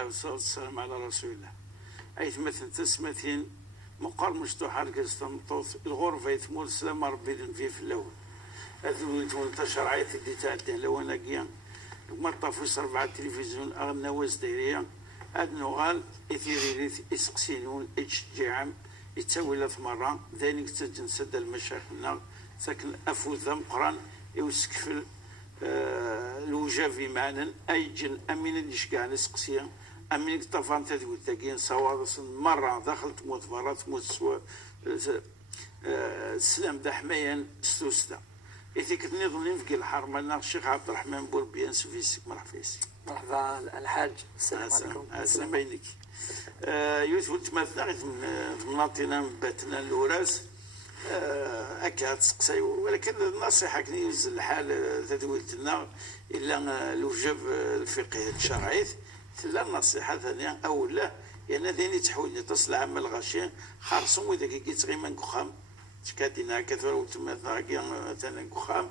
الله والصلاة والسلام على رسول الله. أي مثل تسمتين مقر مفتوح ركز تمطوط الغرفة يتمول سلام ربي في الأول. هذو يتمول تشرعية اللي تعدي لو أنا قيام ما طافوش 4 تلفزيون أغنى وزديرية هاد نغال إثيري إسقسينون إتشجيعم يتسوي لث مرة ذلك تجن سد المشاكلنا ساكن أفوذ مقران يوسكفل الوجافي معنا أي جن أمين الإشقاع نسقسيا أمين طفان تدوي تاقين صوارص مرة دخلت موت برا تموت سوا السلام دا حمايا ستوستا إذيك نظن في الحرمة الشيخ عبد الرحمن بوربيان سوفيسك مرحبا مرحبا الحاج. السلام عليكم. السلام عليك. يوث تمثلت مناطنا باتنا الوراس هكا تسقسي ولكن النصيحه كني يوزن الحال تدويلتنا الا الوجب الفقهي الشرعي لا النصيحه ثانيه اولا يعني ثاني تحويل تصل عمل غاشي خارصون وذاك كيتغي من كخام تكادينا كثر وتمثل مثلا كخام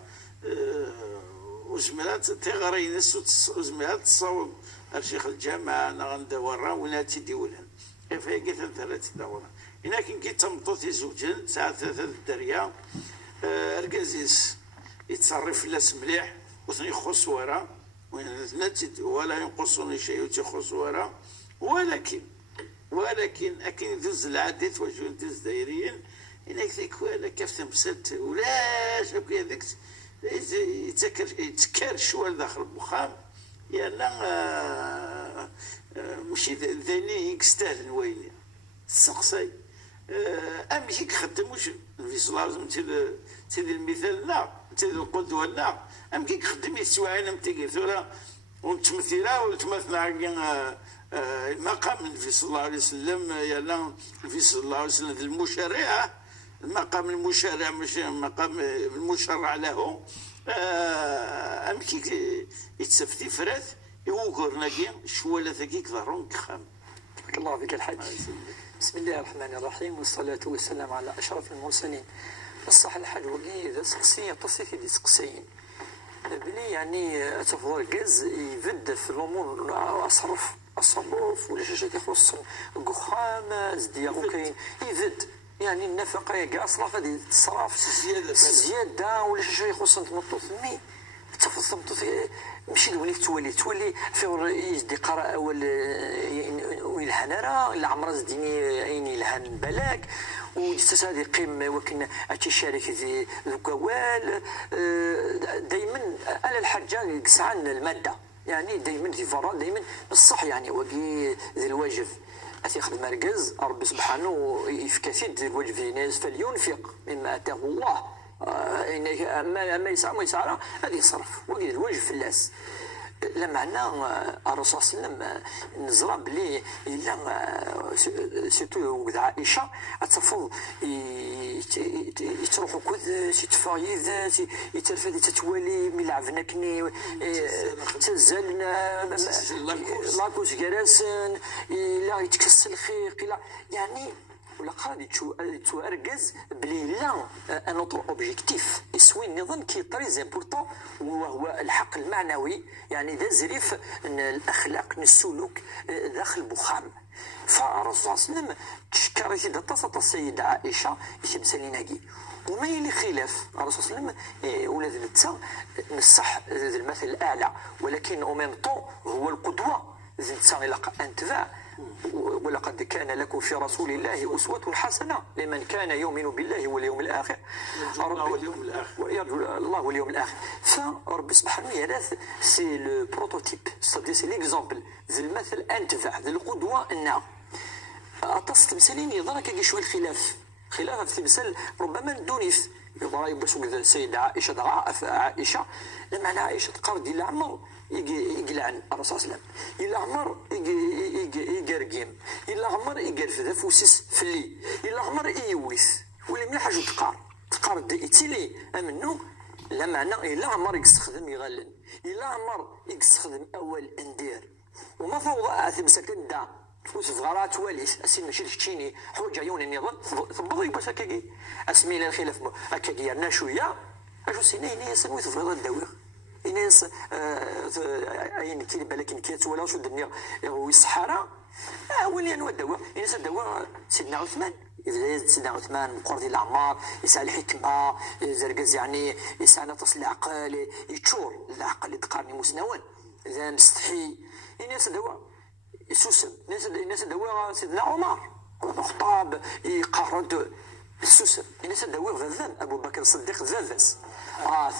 وزملات تغري ناس وزملات تصاوب الشيخ الجامعه انا غندورا ولا تديولها فهي قلت 3 دورات هناك كي تمطوطي زوجين ساعة 3 الدريا ركازيس يتصرف لاس مليح وثني يخص ورا ولا ينقصني شيء وتيخص ورا ولكن اكين يدوز العادات واش يدوز دايرين هناك ذيك ولا كيف تمسلت ولا شبكي هذيك يتكر شوال داخل البخام يعني ماشي ذاني يستاهل ويني السقسي امشي كخدم واش في صلاه تيدي المثال لا تيدي القدوه لا امشي كخدم يسوى انا متي ثورة ونتمثيله وتمثل المقام النبي صلى الله عليه وسلم يلا النبي صلى الله عليه وسلم المشرع المقام المشرع مش مقام المشرع له امشي يتسفتي فرث يوقر ناقي شواله ثقيك ظهرون كخام. بارك الله فيك الحاج. بسم الله الرحمن الرحيم والصلاة والسلام على أشرف المرسلين. الصح الحاج وقي ذا سقسية تصيفي دي سقسيين بلي يعني تفضل قز يبد في الأمور أصرف الصروف ولا شي يخص قخام زديا وكاين يبد يعني النفقة يا أصرف هذه الصراف زيادة ولا شي يخص تمطوط مي تفضل ماشي الوليك تولي في يزدي قراءة ويلهن راه لا عمر زديني عيني يلهن بلاك وجلست هذه قيم وكنا تشارك في الكوال دائما على الحاجة سعان المادة يعني دائما في فرا دائما بالصح يعني وقي ذي الواجب أتيخدم مركز ربي سبحانه يفكثير ذي الواجب في ناس فلينفق مما آتاه الله أما يسعى ما يسعى هذه يصرف وقيل الواجب في اللاس لما عنا الرسول صلى الله عليه وسلم نزرى بلي إلا سيرتو وقت عائشة أتفضل يتروحوا كذا تتفايد يترفد تتوالي من العفنكني تزلنا لاكوس جراسن لا يتكسر الخيق لا يعني ولا قادي تركز بلي لا ان اوتر اوبجيكتيف يسوي النظام كي تري زامبورطون وهو الحق المعنوي يعني ذا زريف الاخلاق السلوك داخل بخام فالرسول صلى الله عليه وسلم تشكرت دطاسة السيدة عائشة يتمثليناكي وما يلي خلاف الرسول صلى الله عليه وسلم ولا ذلك نصح المثل الاعلى ولكن او ميم طون هو القدوه زدت لقى انتفاع ولقد كان لكم في رسول الله أسوة حسنة لمن كان يؤمن بالله واليوم الآخر ويرجو الله واليوم الآخر فرب سبحانه يراث سي لو بروتوتيب سي ليكزامبل ذي المثل أنتفع ذي القدوة أنها أتستمثلين يضرك كي شوي الخلاف في تمثال ربما دونيث يضرب بس السيدة عائشة لما عائشة تقرد إلى عمر يقلعن الرسول صلى الله عليه وسلم إلا عمر يقرقيم إلا عمر يقرفد فوسس فلي إلا عمر يويث ولا من حاجة تقار ديتيلي أمنو لا معنى إلا عمر يستخدم يغلن إلا عمر يستخدم أول اندير وما فوضى ثمسكن دا وصغارات واليس اسي ماشي تشيني حوجه يون النظام ثبض يبس هكاكي اسمي لا الخلاف هكاكي يرنا شويه اجو سنين يسمي ثفرض الدوير الناس اين كي بالك كي ولا شو الدنيا والصحراء ولي انواع الدواء الناس الدواء سيدنا عثمان سيدنا عثمان مقر ديال العمار يسعى الحكمه زرقز يعني يسعى نطس العقل يتشور العقل يتقارني مسنوان اذا مستحي الناس الدواء يسوسم الناس الدواء سيدنا عمر بن الخطاب يقارد السوسم الناس الدواء ذذان ابو بكر الصديق ذذاس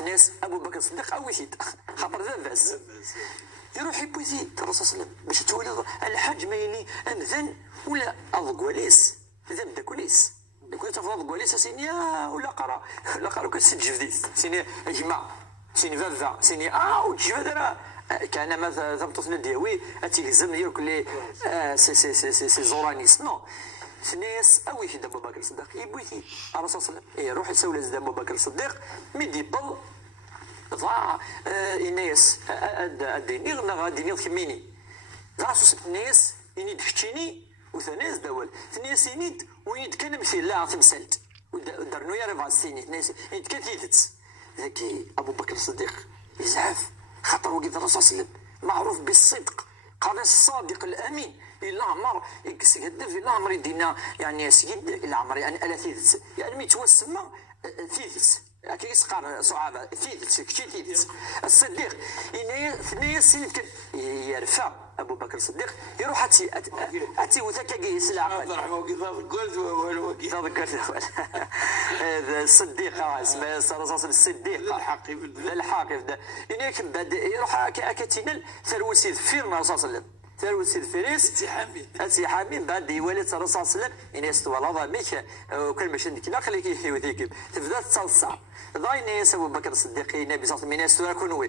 ناس ابو بكر الصديق اويسيد خاطر ذذاس يروح يبوزيد الرسول صلى الله عليه وسلم باش تولي الحاج ما يلي امذن ولا اضكوليس ذم داكوليس كنت تفضل كوليس سيني ولا قرا كتسجل جديد سيني اجماع سيني فذا سيني وتجيب راه كان ما ضبطنا دياوي اتيلزم يرك لي سي زورانيس نو ناس اوي في ابو بكر الصديق يبويتي الرسول صلى الله عليه وسلم يروح يسول زاد ابو بكر الصديق ميدي بل ضاع الناس الديني غادي كميني غاسوس الناس يني دفتيني وثناس دول ثناس ينيد وينيد كان مثل لا تمثلت ودرنو يا ربع السنين ناس ينيد كثيرت ذكي ابو بكر الصديق يزعف خاطر وقيت الرسول صلى الله عليه وسلم معروف بالصدق قال الصادق الامين الا عمر يقدر الا عمر يدينا يعني سيد الا عمر يعني الا ثيث يعني ميتوسمى ثيث كي يسقر صعابه ثيث كشي ثيث الصديق ثنيا سنين يرفع ابو بكر الصديق يروح اتي وثاك قيس العقل هذا الصديق اسمه الرسول الصديق الحاقب هناك بعد يروح كاتينا ثروسيد فيرنا الرسول صلى الله عليه وسلم ثروسيد فيريس اتي حامين بعد يولد الرسول صلى الله عليه وسلم الناس تولى ميك وكل ماشي ديك لا خليك يحيوثيك تبدا تصلصع ضاي ناس ابو بكر الصديق النبي صلى الله عليه وسلم كونوا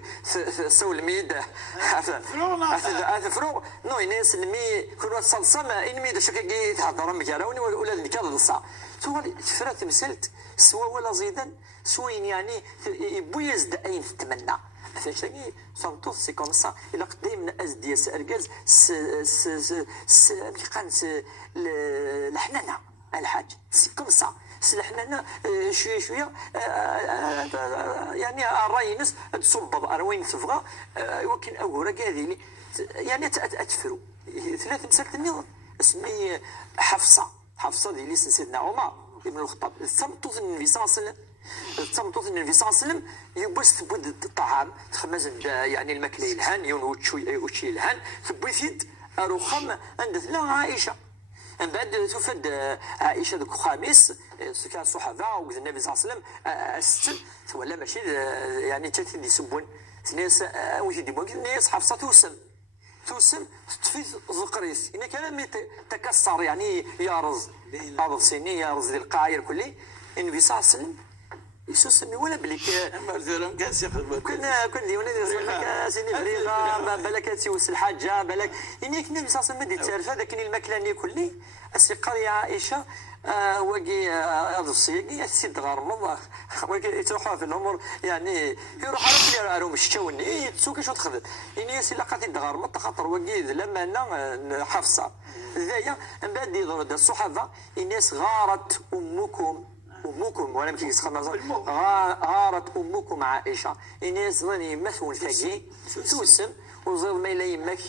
سول الميد هذا فروغ نو ناس المي كونوا تصلصم انمي داك كي تهضر مكراوني ولا ذيك الصا سوا فرات مسلت سوا ولا زيدا سوين يعني يبوي يزد اين تتمنى فاشي صمتو سي كوم سا الا قديم از ديال اركاز كي قال الحنانه الحاج سي كوم سا سلحنا شويه يعني الراينس تصبب اروين تبغى ولكن اوغرا كاذي يعني اتفرو ثلاث مسالت النظام اسمي حفصه ديال سيدنا عمر ابن الخطاب ثمطوط النبي صلى الله عليه وسلم ثمطوط النبي صلى الله عليه وسلم يبوس تبود الطعام تخمز يعني الماكله الهان وتشي الهان تبويثيد اروخم عند لا عائشه من بعد توفد عائشه ذوك الخامس كان الصحابه وقد النبي صلى الله عليه وسلم الست ولا ماشي يعني تاتي يسبون ناس واش يديروا ناس حفصه توسم تفيد زقريس إن كلام تكسر يعني يارز بعض السنين يارز ديال القاعير كلي النبي صلى الله عليه وسلم يسوسني ولا بليك مرزولهم كاس يخدموا كنا ديونا سيني فريغا بالك تيوس الحاجه بالك انك النبي صلى الله عليه وسلم بدي تعرف هذاك المكلاني كلي السقر يا عائشه وقي هذا الصيغي السيد غرمض وقي تروحوا في الامور يعني يروح عرف لي راهم الشتوني تسوق شو تخدم اني سي لقات الغرمض خاطر وقي لما انا حفصه ذايا من بعد يضرب الصحابه الناس غارت امكم ولا يمكن غارت امكم عائشه الناس ظني مثول ثقي توسم وزيد ما الى يمك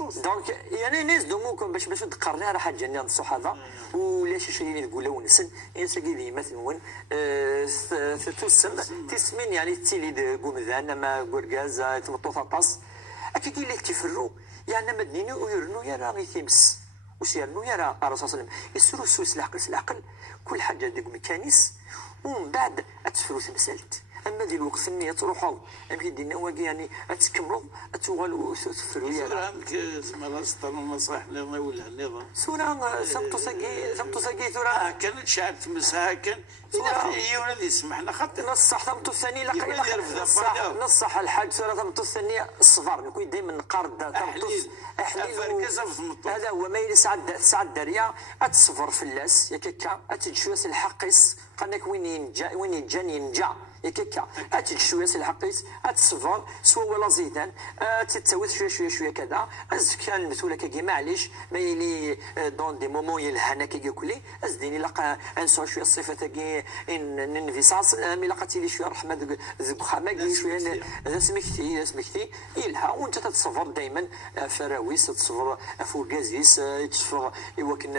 دونك يعني ناس دوموكم باش تقرني راه حاجه عند الصحابه ولاش شي تقول لون سن انسى كيدي مثلا توسم تسمين يعني تيلي قمذان ما قرقاز تمطوطه طاس اكيد اللي تفروا يعني مدنيني ويرنو يا راه تيمس وسيرنو يرى الرسول صلى الله عليه وسلم يسرو السوس العقل كل حاجه ديك ميكانيس ومن بعد اتفرو تمثلت اما ديال الوقت النيه تروحوا امشي دينا واقي يعني تكملوا تغالوا تفروا يا اسم الله سطر النصائح اللي ولا النظام سورة سمطو ساقي ثورة كانت شعب تمسها كان هي ولا يسمحنا خاطر نصح ثمطو الثاني نصح الحاج ثورة ثمطو الثانية الصفر نكون دائما نقارد ثمطو هذا هو ما يلي سعد دريا اتصفر في اللاس ياك هكا اتجوس الحقيس قالك وين ينجا يكيكا اتج شويه الحقيس اتصفر سوا ولا زيدان تتسوي شويه كذا از كان المسؤول كي معليش ما يلي دون دي مومون يلهنا كي كلي از ديني لقى انسو شويه الصفه كي انفيساس مي لقات لي شويه رحمه ذوك خامك شويه سمكتي يلها وانت تتصفر دائما فراويس تصفر فوكازيس يتصفر يوكن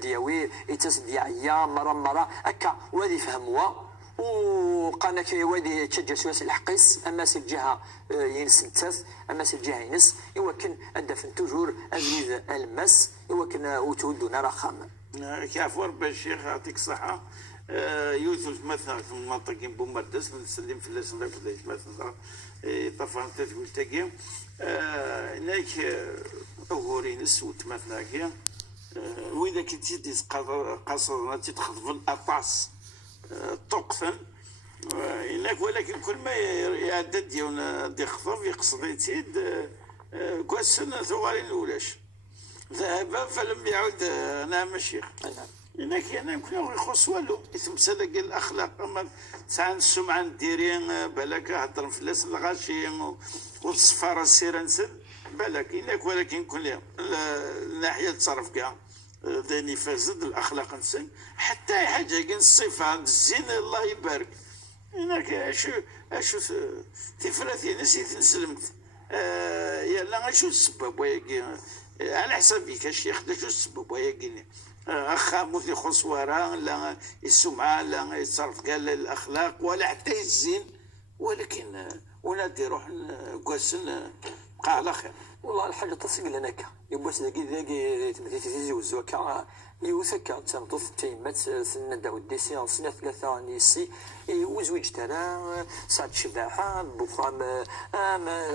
دياوي يتصديعيا مره هكا وهذه فهموها وقالنا كي وادي تشجع سواس الحقيس اما سي الجهه ينس نتاس اما سي الجهه ينس يمكن الدفن توجور ازيد المس يمكن وتودنا رخام كافور بالشيخ يعطيك الصحه يوسف مثلا في المنطقين بومردس نسلم في اللسان مثلا طفان تلتقي هناك أغورينس وتمثلا كي وإذا كنتي قصرنا تتخطف الأطاس طقثا هناك ولكن كل ما يعدد دي خطف يقصد يتيد كواسن ثوارين الولاش ذهب فلم يعد نعم الشيخ هناك انا يمكن يخص والو يتمثل الاخلاق اما ساعه السمعه نديرين بالك هضر فلاس الغاشي والصفاره السيرنسن بالك هناك ولكن كل الناحيه تصرف كاع ذاني فاسد الاخلاق نسن حتى حاجه كاين الصفه الزين الله يبارك هناك اشو تفرثي نسيت نسلمت يلا اشو السبب وياكي على حسابك الشيخ شو السبب وياكي اخا مثل خصوره لا السمعه لا يتصرف قال الاخلاق ولا حتى الزين ولكن ونادي روح قاسن بقى على خير والله الحاجه تصيق لنا كا يبوس ذاكي تمثيل وزوكا يوثكا تنطف تيمات سنة داود ديسي سنة ثلاثة نيسي وزويج ترى سعد شباحة بوخام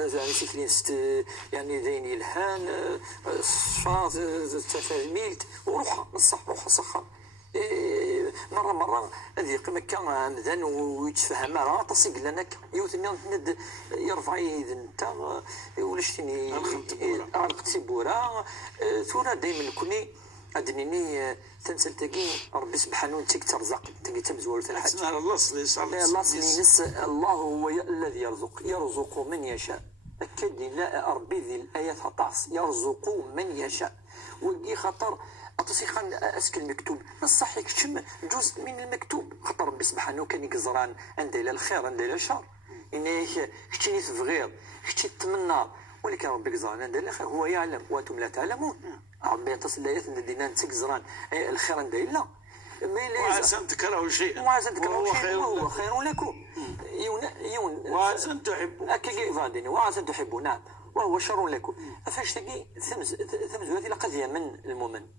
سيكلين يعني ذين الهان صفات تفاهميلت وروحها نصح روحها صخر مرة هذه مكة مذن ويتفهم راه تصيق لنا يوثني ند يرفع يد انت ولا شتيني القتيبورة ثورة دايما كوني أدنيني تنسلتقي ربي سبحانه تيك ترزق تقي تمزول في الحج الله نس الله هو الذي يرزق من يشاء أكد لا ربي ذي الآيات هطاس يرزق من يشاء وقي خطر أتصيخان أسك المكتوب نصح يكشم جزء من المكتوب خطر ربي سبحانه كان يقزران عندي إلى الخير عندي إلى الشر إني كشتي تبغيض كشتي تتمنى ولكن ربي قزران عندي إلى الخير هو يعلم وأنتم لا تعلمون ربي يتصل الآيات ان دينا نتكزران الخير عندي لا وعسى ان تكرهوا شيئا وهو خير لكم وعسى ان تحبوا أكيد فادني وعسى ان تحبوا نعم وهو شر لكم فاش تجي ثمز هذه قضيه من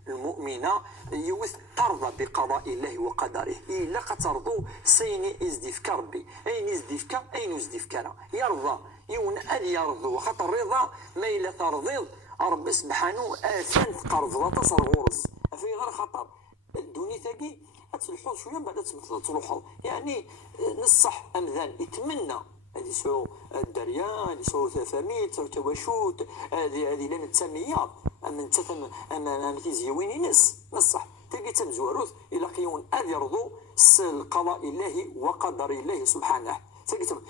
المؤمنه يوث ترضى بقضاء الله وقدره الا قترضوا سين ازدفك ربي اين ازدفك اين ازدفك يرضى يون ان يرضوا خاطر الرضا ما الا ترضيض ربي سبحانه اثان تقرض لا تصر غرس في غير خطر الدنيا تاقي تلحظ شويه من بعد تلوحظ يعني نصح امذان يتمنى هذه سو الدريا هذه سو ثميت سو تواشوت هذه لان التسميات من تفهم اما تيزيوين ناس نصح تلقي تمزوروث الى قيون ان يرضوا القضاء الله وقدر الله سبحانه تلقي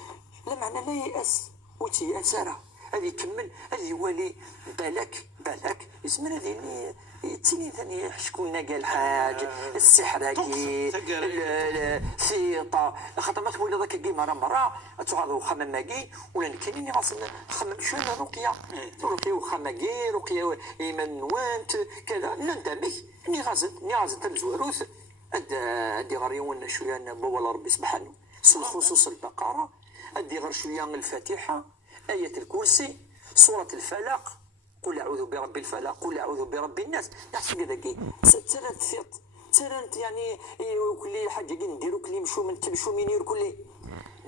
لا معنى لا يأس وتي اساره هذه يكمل هذه ولي بالك اسمنا هذه تيني ثاني شكون قال حاج السحراكي الفيطه خاطر ما تقول ذاك كي مره تعرضوا خمم ماكي ولا كاينين غاصنا خمم شويه رقيه وخماكي رقيه ايمان وانت كذا نندمج ني غازت تمزوروث ادي غريون شويه بول ربي سبحانه خصوص البقره ادي غير شويه من الفاتحه آية الكرسي سورة الفلق قل أعوذ برب الفلق قل أعوذ برب الناس يحسب ذاكي ترنت فيط ترنت يعني كل حاجة كي نديرو كل تمشو منير كل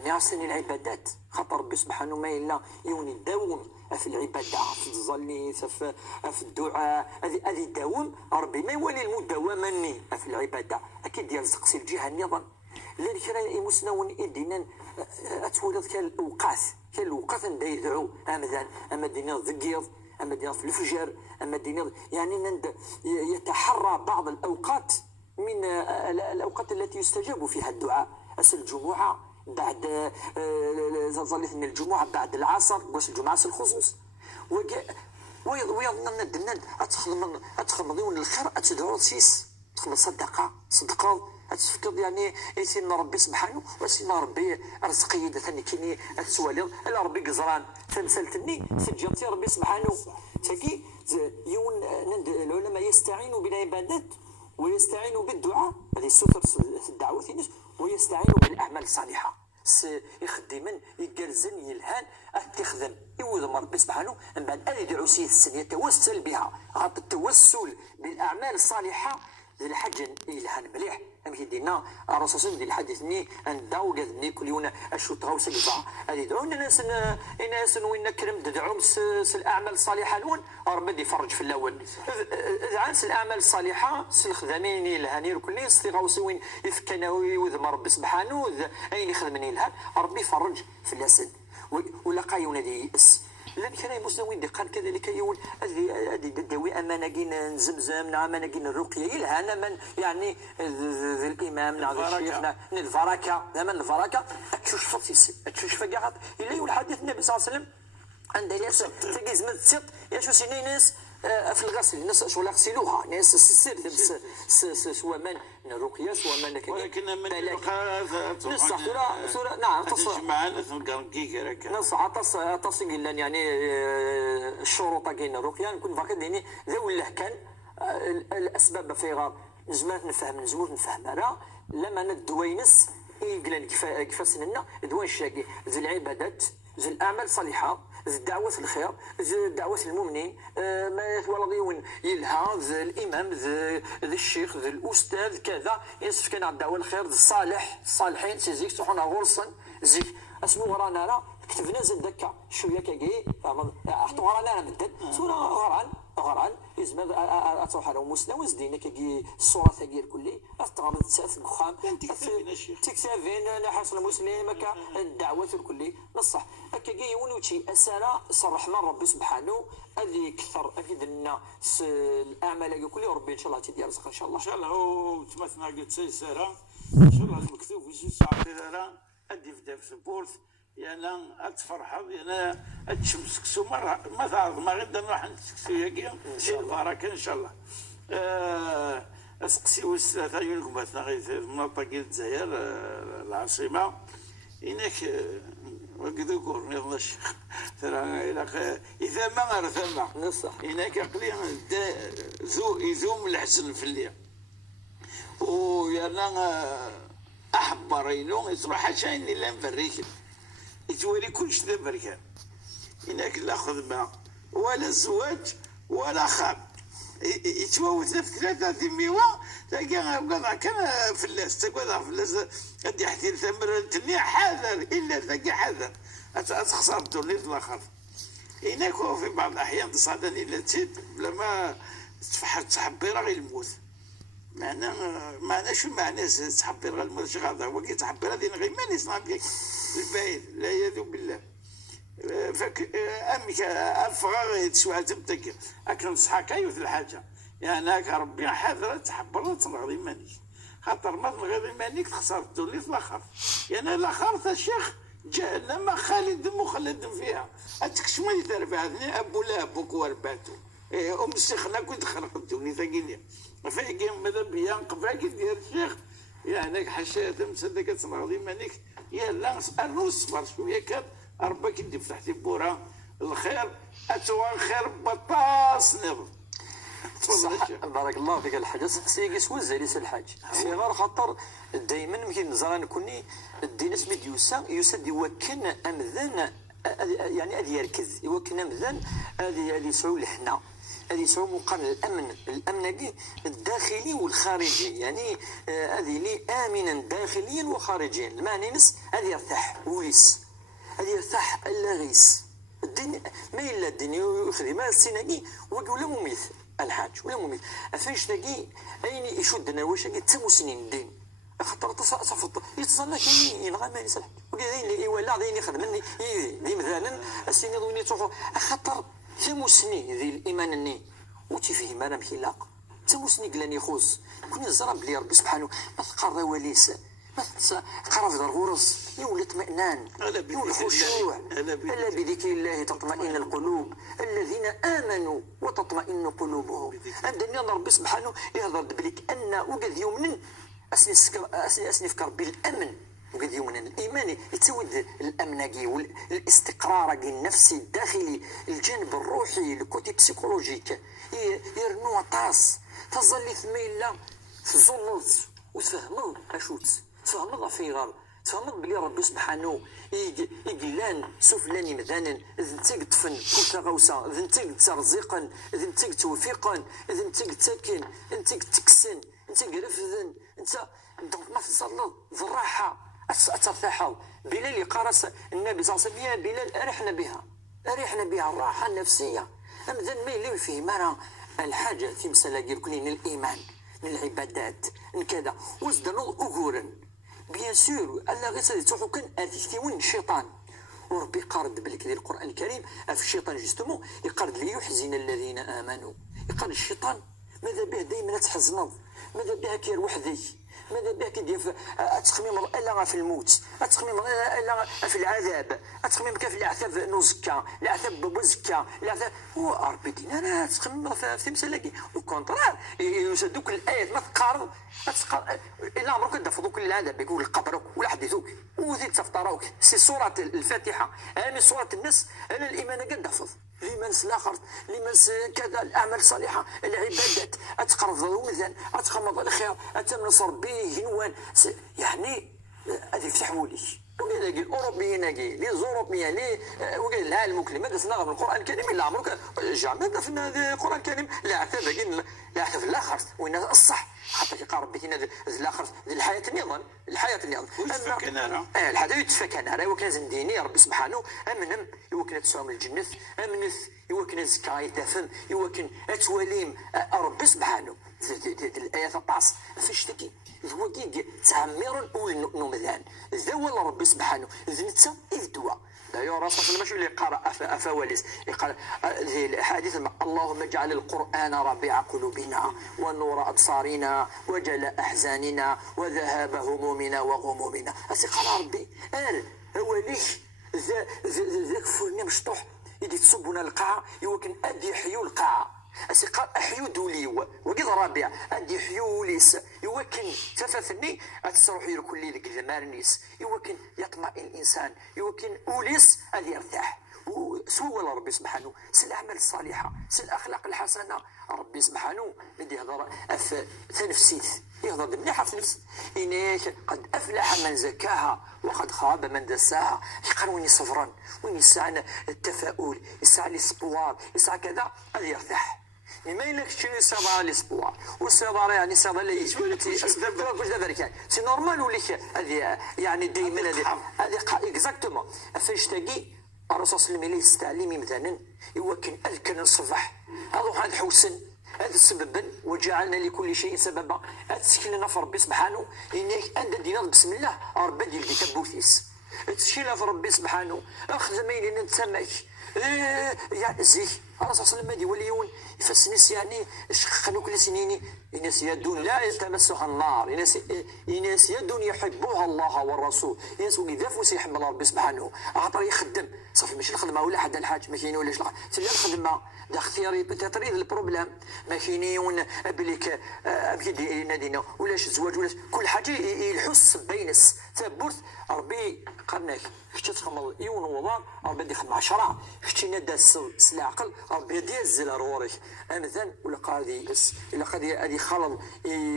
نعسن العبادات خاطر ربي سبحانه ما إلا يوني الداوم في العبادة في الظل في الدعاء هذه الداوم ربي ما يولي المداومة مني في العبادة أكيد ديال سقسي الجهة النظام لذلك راه مسنون إدينا أتولد كالوقات ندا يدعو أما دينا الذكيض أما دينا في الفجر أما دينا يعني يتحرى بعض الأوقات من الأوقات التي يستجاب فيها الدعاء أس الجمعة بعد ظلتنا الجمعة بعد العصر واش الجمعة الخصوص ويظن الدنان أتخلصون الخير أتدعو سيس تخلص صدقة أتفكر يعني سيدنا ربي سبحانه وسيدنا ربي رزقي ثاني كيني أتسوالي على ربي قزران فمسالتني سجلتي ربي سبحانه تاكي يون العلماء يستعينوا بالعبادات ويستعينوا بالدعاء هذه الستر الدعوة ويستعينوا بالأعمال الصالحة يخدمن يقرزن يلهان تخدم يوذم ربي سبحانه من بعد أن يدعو سيه السن يتوسل بها غاب التوسل بالأعمال الصالحة الحج يلهان مليح أم يدينا الرسول صلى الله عليه وسلم أن داو قذني كل يوم أشوط غاو سقفا هذه يدعون ناس وين كرم تدعوهم الأعمال الصالحة لون ربي يفرج في الأول إذا الأعمال الصالحة الخدامين يلهانير كل غاو سوين يفكنا ويذم ربي سبحانه أين يخدمني لها ربي يفرج في الأسن ولا قايون هذه لم كان مسلمين دقان كذلك يقول هذه الدواء أمانة جين زمزم أمانة جين الرقية إلها من يعني الإمام الشيخ الفركة زمان الفركة تشوش فطيس تشوش فقعت إلا يقول حديث النبي صلى الله عليه وسلم عند ناس تجي زمن تصيط يشوف سنين ناس في الغسل الناس شو يغسلوها ناس السر سواء من الرقية سواء من ولكن من نص صورة نعم معنا ثنقرقيك نص عطس يعني الشروط كاين الرقية نكون فاقد يعني ذوي الأحكام الأسباب في غار نجمات نفهم نجموت نفهم أنا لما ندوينس يقلن كيف سننا دوين الشاقي ذي العبادات ذي الأعمال الصالحة ذي الدعوة الخير ذي الدعوة المؤمنين ما ولديون يلها ذي الإمام ذي الشيخ ذي الأستاذ كذا ينسف كان على الدعوة الخير ذي الصالحين سيزيك سحونا غرصا زيك اسمو ورانا لا كتبنا زاد دكا شويه كاكي حطوا ورانا مدد صوره غران لازم تروح على مسلم وزدينا كاكي الصوره ثقيل كلي استغرب تسات الخام تكتافين انا حسن مسلم هكا الدعوه الكلي بصح كاكي ونوتشي اسالا صرح من ربي سبحانه اللي كثر اكيد لنا الاعمال كلي ربي ان شاء الله تدي رزق ان شاء الله ان شاء الله وتمثلنا قلت سيساره ان شاء الله المكتوب في 6 ساعات أدي في داف سبورت يعني أتفرحض يعني أتشمسكسو مرة ما تعرض ما غدا نروح نتسكسو ياكي البركة إن شاء الله. أسقسيو الثلاثة يونكم باتنا غير مناطقة الجزائر العاصمة هناك وكذا كور يلا الشيخ ترى إذا ما غير ثم نصح هناك أقليم يزوم الحسن في الليل ويانا أحبرينو يصروح عشان إلا نفريك يتوري كلش ذا بركان هناك لا خدمة ولا زواج ولا خام يتفاوت في 33 ميوة تلقى كان فلاس تلقى فلاس غادي يحكي ثمر تني حذر إلا تلقى حذر أتخسر التورنيط الآخر هناك في بعض الأحيان تصادن إلا تزيد بلا ما تحبي راه الموت معنى شو معنى تحبير غير المرشي غادا هو كي تحبير هذه غير ما نسمع بك البعيد لا يذوب بالله فك امك افغا تسوى تبتك اكرم صحاك ايوه الحاجه يعني هكا ربي حاضر تحبر تنغضي مانيك خاطر ما تنغضي مانيك تخسر تولي في الاخر يعني الاخر الشيخ جهنم خالد مخلد فيها اتكش ما يترفع ابو لا ابوك ورباتو ام الشيخ كنت خلقتوني ثقيليه فايقين ماذا بيان قفاك ديال الشيخ يعني حشاية مسدك تنغضي مانيك يا لا الروس صبر شويه كان ربك يدي فتحتي بورا الخير اتوا خير بطاس نظر بارك الله فيك الحاج سيقي سوز ليس الحاج في غير خاطر دائما يمكن نزران كوني الدين اسمه يسد يوكن امذان يعني هذه يركز يوكن امذان هذه يسعوا لحنا هذه يسعوا مقارنة الامن الداخلي والخارجي يعني هذه لي امنا داخليا وخارجيا المعني نس هذه يرتاح وليس هذه يرتاح اللاغيس الدين ما الا الدين يخدم السيناكي ولا مميت الحاج ولا مميت افاش تلاقي اين يشدنا واش تسمو سنين الدين خاطر تصفط يتصنى كاين ينغى ماني صالح وكاين ولا غادي يخدمني دي مثلا السنين ضويني تروحوا خاطر ثمو سنين ذي الايمان الني وتفهم انا مخلاق ثمو سنين قلاني خوز كون الزرب بلي ربي سبحانه ما تقرر وليس قرف الغرس يولي اطمئنان يولي خشوع ألا بذكر الله تطمئن القلوب الذين آمنوا وتطمئن قلوبهم. عندنا ربي سبحانه يهضر بليك أن وقد يومن أسني فكر بالأمن وقد يومن الإيمان يتسود الأمن والاستقرار النفسي الداخلي الجانب الروحي الكوتي بسيكولوجيك يرنو طاس تظل ثميلا تزلط وتفهمض أشوت تفهمض أفيغار تفهمض بلي ربي سبحانه يقلان سفلان مذانا ذنتيق طفن كل غوسا ذنتيق ترزيقا ذنتيق توفيقا ذنتيق تاكن ذنتيق تكسن ذنتيق رفذن انت دونك ما تصلط بالراحة أترتاحوا. بلال يقارس النبي صلى الله عليه وسلم يا بلال أرحنا بها الراحة النفسية أمذن ما يلي فيه مرة الحاجة في مسألة كلين الإيمان من العبادات من كذا وزدنو أقورن بيان سور ألا غير سادي كان أتكتيون الشيطان وربي قارد بالك ذي القرآن الكريم في الشيطان جستمو يقارد ليحزن الذين آمنوا يقارد الشيطان ماذا به دايما تحزنض ماذا بها كير وحدي ماذا بها كي أتخميم ألا في الموت أتخميم ألا في العذاب أتخميم كيف العذاب نزكا العذاب بوزكا العذاب هو ربي دينا أنا أتخميم في مسلاكي وكونترار يسدوك الآيات ما تقارض إلا عمرك دفضوك العذاب يقول قبرك ولا حدثوك وزيد تفطروك سي سورة الفاتحة من سورة الناس أنا الإيمان قد دفض لمن الآخر لمن كذا الأعمال الصالحة العبادات أتقرض الميزان أتخمض الخير أتمنصر به هنوان يعني هذا يفتح ولي وقال لي الأوروبيين لي زوروبيين لي وقال العالم الكلمة هذا سنغم من القرآن الكريم إلا عمرك جامد في القرآن الكريم لا اعتبر لا اعتبر الآخر وإن الصح حتى يقارب بك الآخر الحياة النظام الحياة يتفكى نارا وكان زنديني ربي سبحانه أمنم يوكن تسوم الجنة أمنث يوكن الزكاة يتفهم يوكن أتوليم ربي سبحانه الآية 13 فاش تكي هو كي تعمر نومذان ذا ربي سبحانه ذنتا إذ دوا دايوغ راسنا ماشي اللي قرأ أفواليس يقرأ هذه الحديث اللهم اجعل القرآن ربيع قلوبنا ونور أبصارنا وجلاء أحزاننا وذهاب همومنا وغمومنا قال ربي هو ليش ذاك فرني مشطوح يدي تصبنا القاعة يمكن أدي حيو القاعة قال أحيو دولي وقيد رابع أدي حيو ليس يمكن تفاثني أتسرح يركل لي ذيك ذمارنيس يمكن يطمئن الإنسان يمكن أوليس أدي يرتاح سوى ربي سبحانه سل الأعمال الصالحة سل الأخلاق الحسنة ربي سبحانه يدي هضر تنفسيت يهضر مليحة في نفس إنيك قد أفلح من زكاها وقد خاب من دساها يقال وين صفران وين يسعى التفاؤل يسعى الاسبوار يسعى كذا هذا يرتاح ما يلك شنو يسعى الاسبوار والسيطرة يعني السيطرة اللي سي نورمال وليك هذه يعني دائما هذه اكزاكتومون فاش تلاقي الرسول صلى الله عليه وسلم تعليمي مثلا يمكن أذكر الصباح هذا هذا حوسن هذا السبب وجعلنا لكل شيء سببا تسكيلنا في ربي سبحانه إنك أنت دينا بسم الله ربي ديال كتبوثيس تسكيلنا في ربي سبحانه أخذ ميلين نتسمعك يعني زيه الرسول صلى الله عليه وسلم وليون يفسنس يعني خلوا كل سنين إناس يدون لا يتمسها النار إناس يدون يحبوها الله والرسول إناس إذا فوس يحمل ربي سبحانه عطر يخدم صافي ماشي الخدمة ولا حد الحاج ما كاين ولا شلون تسلي الخدمة دا اختياري تريد البروبليم ما كاينين بليك أبيدي نادينا ولاش الزواج ولاش كل حاجة يلحس بينس تبورث ربي قرناك كنت تخمل يون وضان ربي يدي خدمة 10 كنت ندا العقل ربي يدي يزل رورك أمثلا ولا قاضي إلا قاضي هذه خلل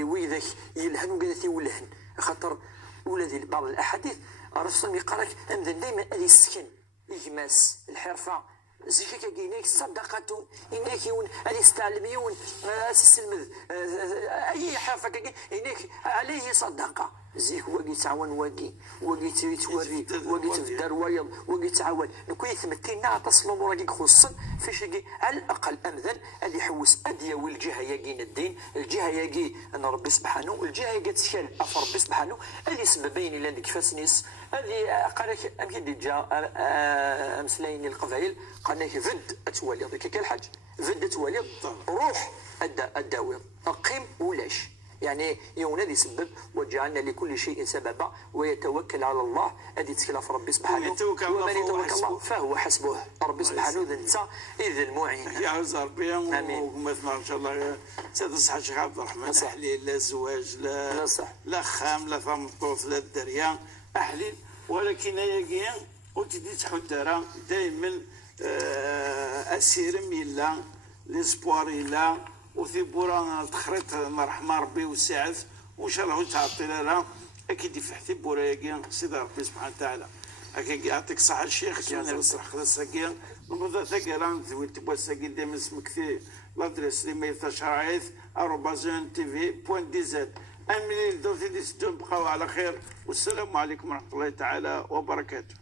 ويذاك يلهن وقاعد يولهن خاطر ولا بعض الأحاديث الرسول يقرأك أمثلا دائما هذه السكن يجماس الحرفة زيك كاينيك صدقة إنك يون هذه استعلميون سلمذ أي حرفة كاينيك عليه صدقة زيك وقي تعاون وقي توري وقي تفدر ويض وقي تعاون نكون يثمتينا تصلون وراكي خصوصا فاش على الأقل أمذن اللي يحوس أديا والجهة يقين الدين الجهة يقي أن ربي سبحانه الجهة يقي تشكال أف ربي سبحانه اللي سببين اللي عندك فاسنيس اللي قالك أمكن جا أمثلين القبائل قالك فد أتولي ذيك كالحاج فد أتولي روح الداوير أقيم ولاش يعني يونادي يسبب وجعلنا لكل شيء سببا ويتوكل على الله هذه يتكل في ربي سبحانه ومن يتوكل الله فهو حسبه ربي سبحانه ذنسى إذ المعين يا ربي ومثلا ان شاء الله تصحى الشيخ عبد الرحمن احليل لا زواج لا خام لا ثمطوط لا الدريا احليل ولكن يا وتدي تحدرا دائما اسير ميلا ليسبوار لا وثيبورا تخريط رحمة ربي وسعد وان شاء الله تعطي لنا اكيد يفتحي بورايا سيدي ربي سبحانه وتعالى اكيد يعطيك الصحة الشيخ كنا نصرح خذ الساقيا نبدا ثقيلا ذوي تبغى الساقي دائما اسمك في لادريس اللي ما يتشرعيث @tv.dz امين دوتي دي ستون بقاو على خير والسلام عليكم ورحمة الله تعالى وبركاته.